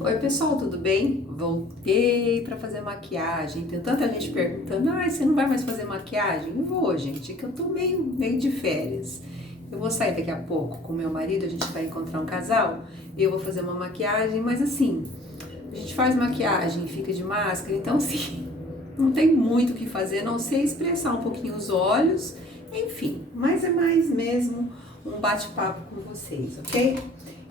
Oi pessoal, tudo bem? Voltei para fazer maquiagem. Tem tanta gente perguntando: você não vai mais fazer maquiagem? Eu vou, gente, é que eu tô meio de férias. Eu vou sair daqui a pouco com meu marido, a gente vai encontrar um casal. Eu vou fazer uma maquiagem, mas assim, a gente faz maquiagem, fica de máscara, então assim, não tem muito o que fazer, não sei expressar um pouquinho os olhos, enfim, mas é mais mesmo um bate-papo com vocês, ok?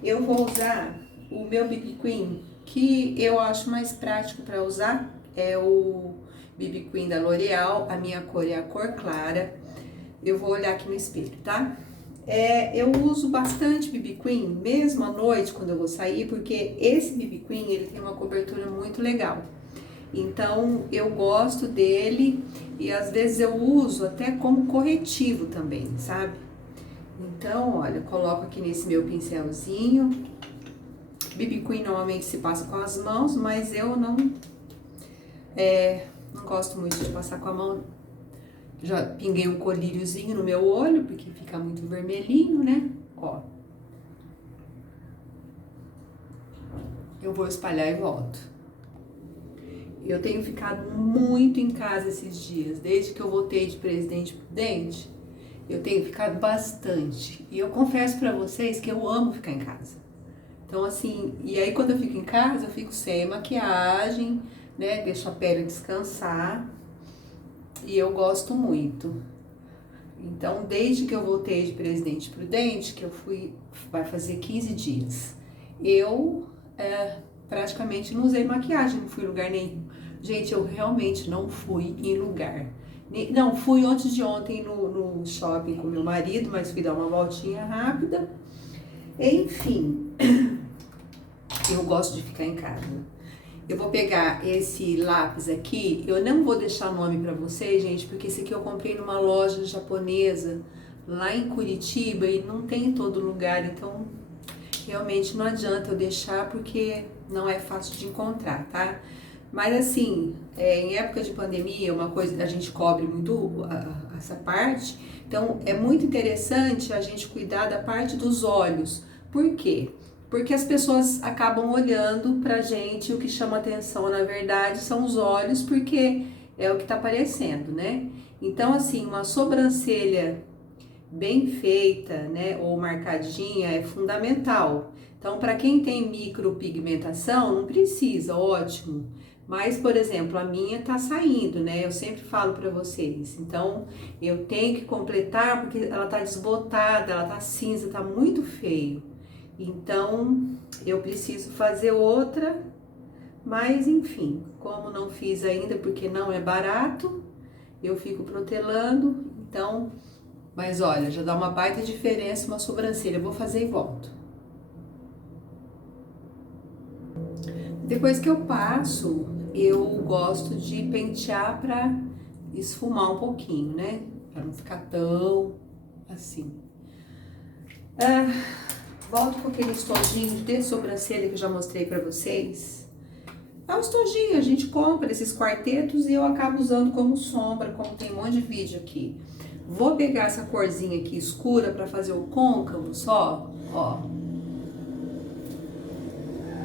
Eu vou usar o meu BB Cream, que eu acho mais prático para usar, é o BB Cream da L'Oreal, a minha cor é a cor clara. Eu vou olhar aqui no espelho, tá? Eu uso bastante BB Cream, mesmo à noite quando eu vou sair, porque esse BB Cream ele tem uma cobertura muito legal. Então eu gosto dele e às vezes eu uso até como corretivo também, sabe? Então, olha, eu coloco aqui nesse meu pincelzinho. BB Cream normalmente se passa com as mãos, mas eu não gosto muito de passar com a mão. Já pinguei um colíriozinho no meu olho, porque fica muito vermelhinho, né? Ó. Eu vou espalhar e volto. Eu tenho ficado muito em casa esses dias, desde que eu voltei de Presidente Prudente, eu tenho ficado bastante. E eu confesso pra vocês que eu amo ficar em casa. Então, assim, e aí quando eu fico em casa, eu fico sem maquiagem, né? Deixo a pele descansar e eu gosto muito. Então, desde que eu voltei de Presidente Prudente, que eu fui, vai fazer 15 dias, eu praticamente não usei maquiagem, não fui em lugar nenhum. Gente, eu realmente não fui em lugar. Não, fui antes de ontem no shopping com meu marido, mas fui dar uma voltinha rápida. Enfim, eu gosto de ficar em casa. Eu vou pegar esse lápis aqui, eu não vou deixar nome pra vocês, gente, porque esse aqui eu comprei numa loja japonesa lá em Curitiba e não tem em todo lugar, então realmente não adianta eu deixar porque não é fácil de encontrar, tá? Mas assim, em época de pandemia, uma coisa, a gente cobre muito essa parte, então é muito interessante a gente cuidar da parte dos olhos. Por quê? Porque as pessoas acabam olhando pra gente, o que chama atenção na verdade são os olhos, porque é o que tá aparecendo, né? Então assim, uma sobrancelha bem feita, né, ou marcadinha é fundamental. Então, para quem tem micropigmentação, não precisa, ótimo. Mas, por exemplo, a minha tá saindo, né? Eu sempre falo para vocês. Então, eu tenho que completar porque ela tá desbotada, ela tá cinza, tá muito feio. Então, eu preciso fazer outra, mas enfim, como não fiz ainda porque não é barato, eu fico protelando. Então, mas olha, já dá uma baita diferença uma sobrancelha. Eu vou fazer e volto. Depois que eu passo, eu gosto de pentear pra esfumar um pouquinho, né? Pra não ficar tão assim. Volto com aqueles tojinhos de sobrancelha que eu já mostrei pra vocês. É os tojinhos, a gente compra esses quartetos e eu acabo usando como sombra, como tem um monte de vídeo aqui. Vou pegar essa corzinha aqui escura pra fazer o côncavo só, ó.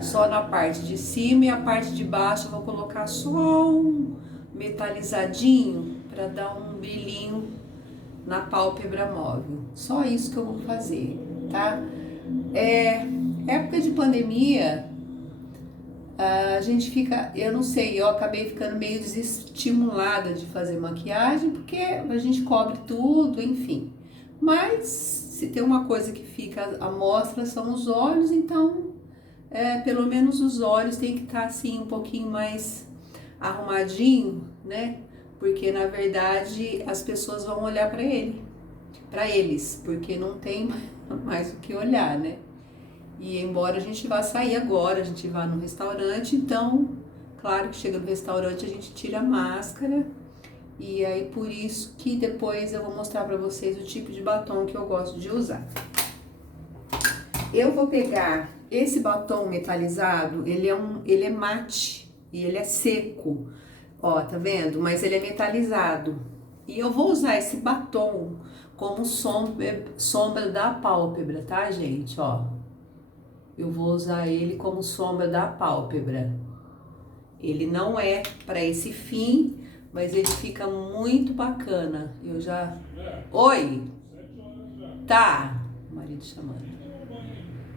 Só na parte de cima e a parte de baixo eu vou colocar só um metalizadinho pra dar um brilhinho na pálpebra móvel. Só isso que eu vou fazer, tá? Época de pandemia, a gente fica, eu não sei, eu acabei ficando meio desestimulada de fazer maquiagem, porque a gente cobre tudo, enfim. Mas se tem uma coisa que fica à mostra são os olhos, então pelo menos os olhos tem que estar assim um pouquinho mais arrumadinho, né? Porque na verdade as pessoas vão olhar para eles, porque não tem mais o que olhar, né? E embora a gente vá sair agora, a gente vá no restaurante, então, claro que chega no restaurante a gente tira a máscara. E aí por isso que depois eu vou mostrar pra vocês o tipo de batom que eu gosto de usar. Eu vou pegar esse batom metalizado, ele é mate e ele é seco. Ó, tá vendo? Mas ele é metalizado. E eu vou usar esse batom como sombra da pálpebra, tá, gente? Ó. eu vou usar ele como sombra da pálpebra. Ele não é para esse fim, mas ele fica muito bacana. Eu já... Oi? Tá, o marido chamando.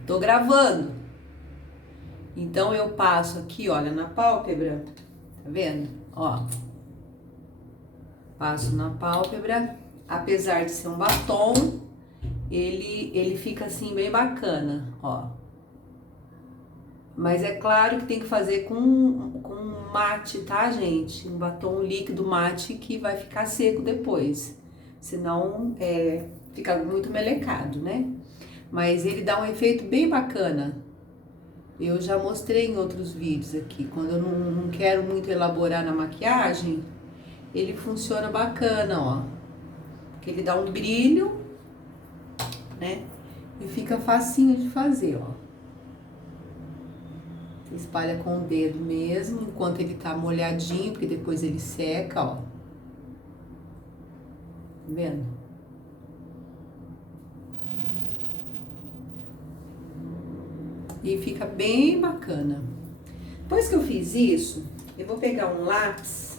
Tô gravando. Então eu passo aqui, olha, na pálpebra. Tá vendo? Ó. Passo na pálpebra. Apesar de ser um batom, ele fica assim bem bacana, ó. Mas é claro que tem que fazer com mate, tá, gente? Um batom líquido mate que vai ficar seco depois. Senão fica muito melecado, né? Mas ele dá um efeito bem bacana. Eu já mostrei em outros vídeos aqui. Quando eu não quero muito elaborar na maquiagem, ele funciona bacana, ó. Porque ele dá um brilho, né? E fica facinho de fazer, ó. Você espalha com o dedo mesmo, enquanto ele tá molhadinho, porque depois ele seca, ó. Tá vendo? E fica bem bacana. Depois que eu fiz isso, eu vou pegar um lápis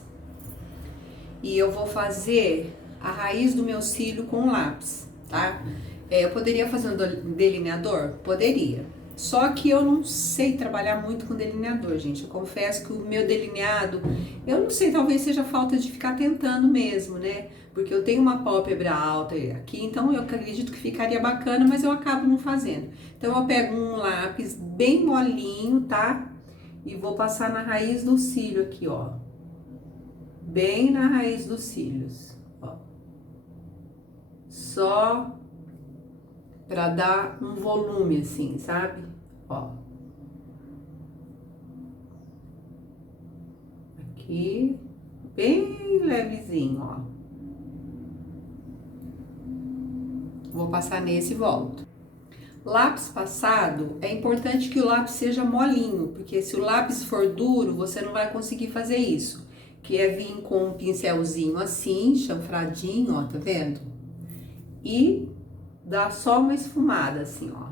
e eu vou fazer a raiz do meu cílio com lápis, tá? Eu poderia fazer um delineador? Poderia. Só que eu não sei trabalhar muito com delineador, gente. Eu confesso que o meu delineado, eu não sei, talvez seja falta de ficar tentando mesmo, né? Porque eu tenho uma pálpebra alta aqui, então eu acredito que ficaria bacana, mas eu acabo não fazendo. Então eu pego um lápis bem molinho, tá? E vou passar na raiz do cílio aqui, ó. Bem na raiz dos cílios, ó. Só pra dar um volume assim, sabe? Ó. Aqui, bem levezinho, ó. Vou passar nesse e volto. Lápis passado, é importante que o lápis seja molinho, porque se o lápis for duro, você não vai conseguir fazer isso. Que é vir com um pincelzinho assim, chanfradinho, ó, tá vendo? E dá só uma esfumada assim, ó,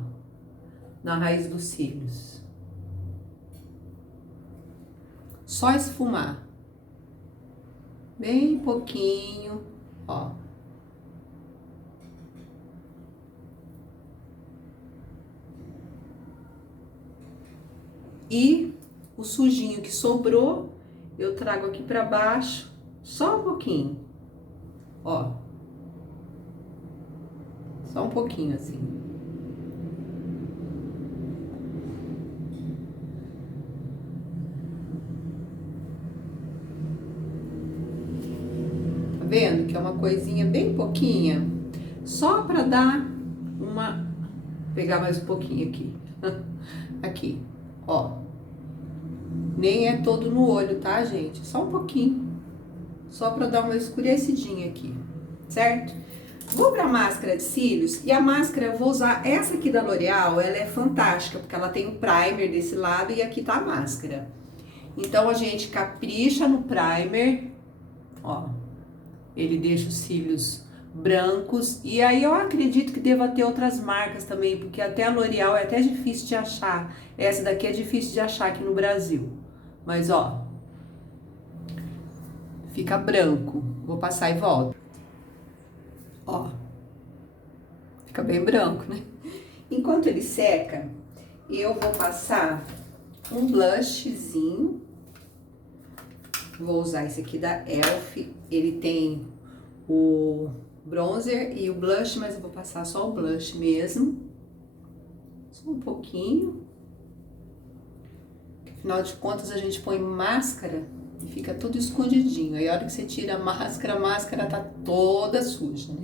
na raiz dos cílios. Só esfumar. Bem pouquinho, ó. E o sujinho que sobrou, eu trago aqui pra baixo, só um pouquinho, ó. Só um pouquinho assim. Tá vendo que é uma coisinha bem pouquinha? Só pra dar uma... Pegar mais um pouquinho aqui. Aqui, ó. Nem é todo no olho, tá, gente? Só um pouquinho. Só pra dar uma escurecidinha aqui, certo? Vou pra máscara de cílios, e a máscara eu vou usar essa aqui da L'Oréal, ela é fantástica, porque ela tem um primer desse lado e aqui tá a máscara. Então, a gente capricha no primer, ó, ele deixa os cílios brancos, e aí eu acredito que deva ter outras marcas também, porque até a L'Oréal é até difícil de achar, essa daqui é difícil de achar aqui no Brasil, mas ó, fica branco, vou passar e volto. Ó, fica bem branco, né? Enquanto ele seca, eu vou passar um blushzinho. Vou usar esse aqui da Elf. Ele tem o bronzer e o blush, mas eu vou passar só o blush mesmo. Só um pouquinho. Afinal de contas, a gente põe máscara e fica tudo escondidinho. Aí a hora que você tira a máscara tá toda suja, né?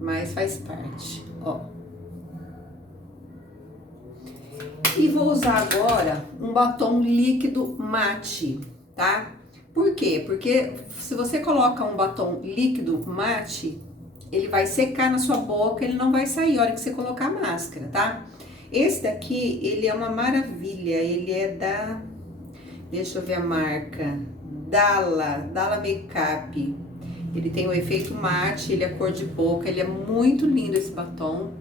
Mas faz parte, ó. E vou usar agora um batom líquido mate, tá? Por quê? Porque se você coloca um batom líquido mate, ele vai secar na sua boca, ele não vai sair a hora que você colocar a máscara, tá? Esse daqui, ele é uma maravilha, ele é da... Deixa eu ver a marca. Dalla Makeup. Ele tem o efeito mate, ele é cor de boca, ele é muito lindo esse batom.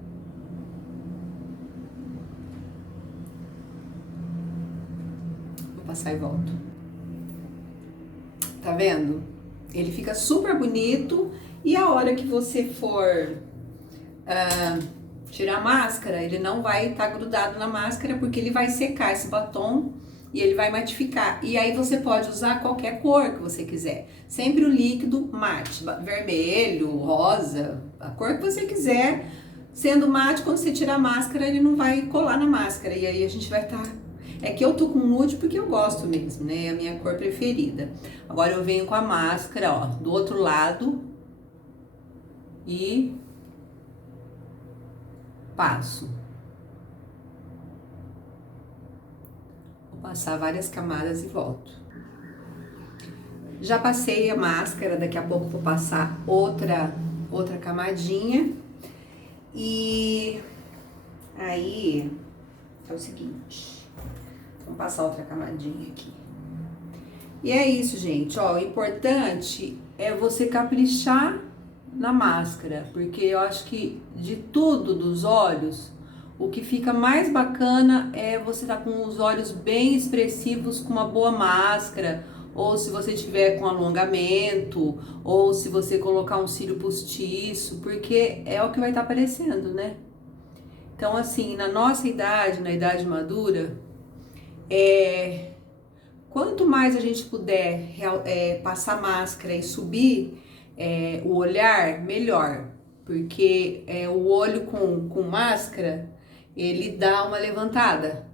passar e volto. Tá vendo? Ele fica super bonito e a hora que você for tirar a máscara, ele não vai estar grudado na máscara porque ele vai secar esse batom e ele vai matificar. E aí você pode usar qualquer cor que você quiser. Sempre o líquido mate, vermelho, rosa, a cor que você quiser. Sendo mate, quando você tirar a máscara, ele não vai colar na máscara. E aí a gente vai estar... É que eu tô com nude porque eu gosto mesmo, né? É a minha cor preferida. Agora eu venho com a máscara, ó, do outro lado e passo. Vou passar várias camadas e volto. Já passei a máscara, daqui a pouco vou passar outra camadinha. E aí é o seguinte, vamos passar outra camadinha aqui. E é isso, gente, ó, o importante é você caprichar na máscara, porque eu acho que de tudo dos olhos, o que fica mais bacana é você estar com os olhos bem expressivos com uma boa máscara, ou se você tiver com alongamento, ou se você colocar um cílio postiço, porque é o que vai estar aparecendo, né? Então, assim, na nossa idade, na idade madura, quanto mais a gente puder passar máscara e subir o olhar, melhor. Porque o olho com máscara, ele dá uma levantada.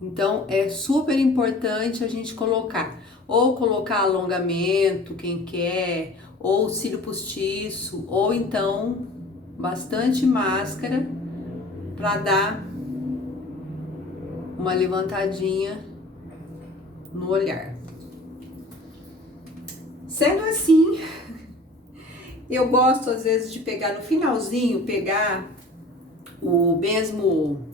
Então, é super importante a gente colocar alongamento, quem quer, ou cílio postiço, ou então bastante máscara para dar uma levantadinha no olhar. Sendo assim, eu gosto às vezes de pegar no finalzinho, pegar o mesmo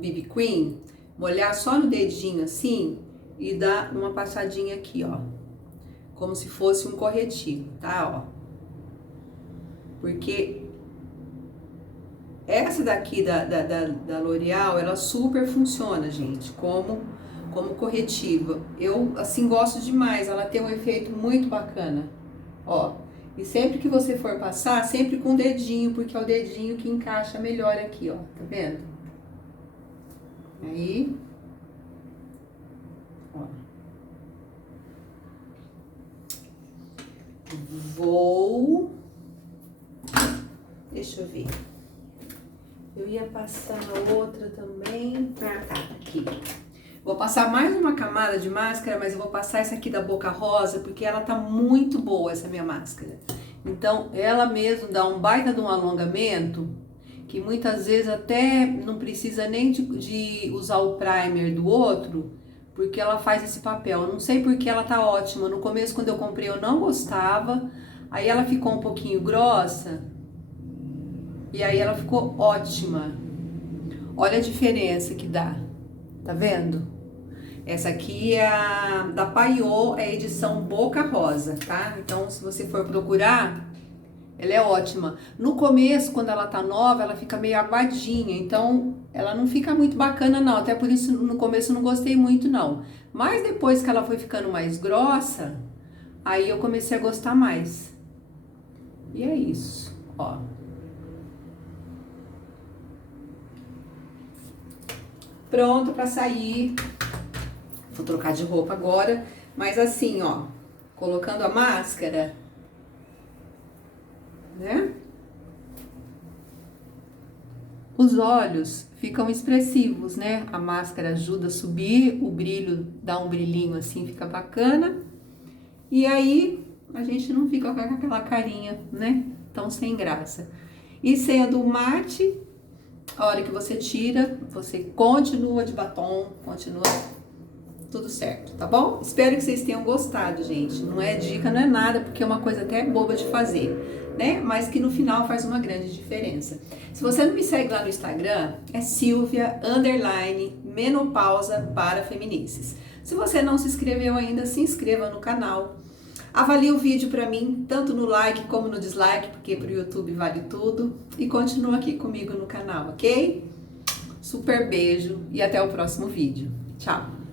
BB Cream, molhar só no dedinho assim e dar uma passadinha aqui, ó, como se fosse um corretivo, tá, ó, porque essa daqui da L'Oreal, ela super funciona, gente, como corretiva. Eu, assim, gosto demais, ela tem um efeito muito bacana, ó, e sempre que você for passar, sempre com o dedinho, porque é o dedinho que encaixa melhor aqui, ó, tá vendo? Aí, ó, deixa eu ver, eu ia passar outra também, tá, aqui, vou passar mais uma camada de máscara, mas eu vou passar essa aqui da Boca Rosa, porque ela tá muito boa, essa minha máscara, então ela mesmo dá um baita de um alongamento, que muitas vezes até não precisa nem de usar o primer do outro, porque ela faz esse papel. Eu não sei porque ela tá ótima. No começo, quando eu comprei, eu não gostava. Aí ela ficou um pouquinho grossa. E aí ela ficou ótima. Olha a diferença que dá. Tá vendo? Essa aqui é a da Paiô, é a edição Boca Rosa, tá? Então, se você for procurar... Ela é ótima. No começo, quando ela tá nova, ela fica meio aguadinha, então ela não fica muito bacana não, até por isso no começo eu não gostei muito não. Mas depois que ela foi ficando mais grossa, aí eu comecei a gostar mais. E é isso, ó. Pronto pra sair. Vou trocar de roupa agora, mas assim, ó, colocando a máscara... né? Os olhos ficam expressivos, né? A máscara ajuda a subir, o brilho dá um brilhinho assim, fica bacana. E aí a gente não fica com aquela carinha, né? Tão sem graça. E sendo mate, a hora que você tira, você continua de batom, continua tudo certo, tá bom? Espero que vocês tenham gostado, gente. Não é dica, não é nada, porque é uma coisa até boba de fazer, né? Mas que no final faz uma grande diferença. Se você não me segue lá no Instagram, é Silvia_menopausa para feminices. Se você não se inscreveu ainda, se inscreva no canal. Avalie o vídeo pra mim, tanto no like como no dislike, porque pro YouTube vale tudo. E continua aqui comigo no canal, ok? super beijo e até o próximo vídeo. Tchau!